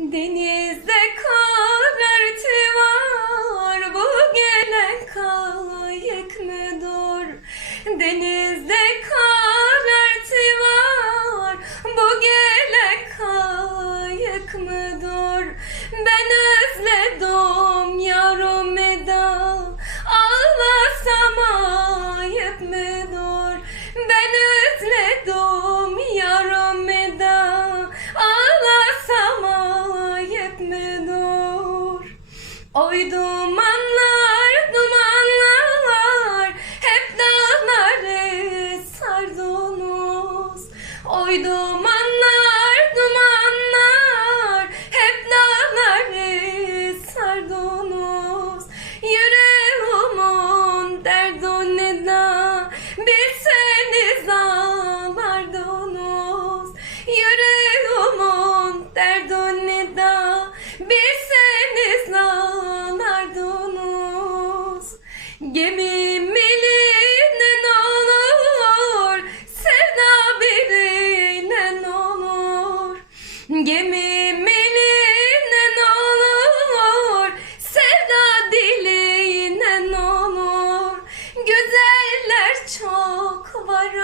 Denizde karartı var Bu gelen kayık mıdır? Denizde karartı var Bu gelen kayık mıdır? Ben özledim yarım Oy dumanlar, dumanlar Hep dağları sardınız Oy dumanlar, dumanlar Hep dağları sardınız Yüreğimin derdini da Bilseniz ağlardınız. Yüreğimin derdini da Bilseniz Gemim ne olur Sevda birine olur. Gemim ne olur Sevda diline olur. Güzeller çok var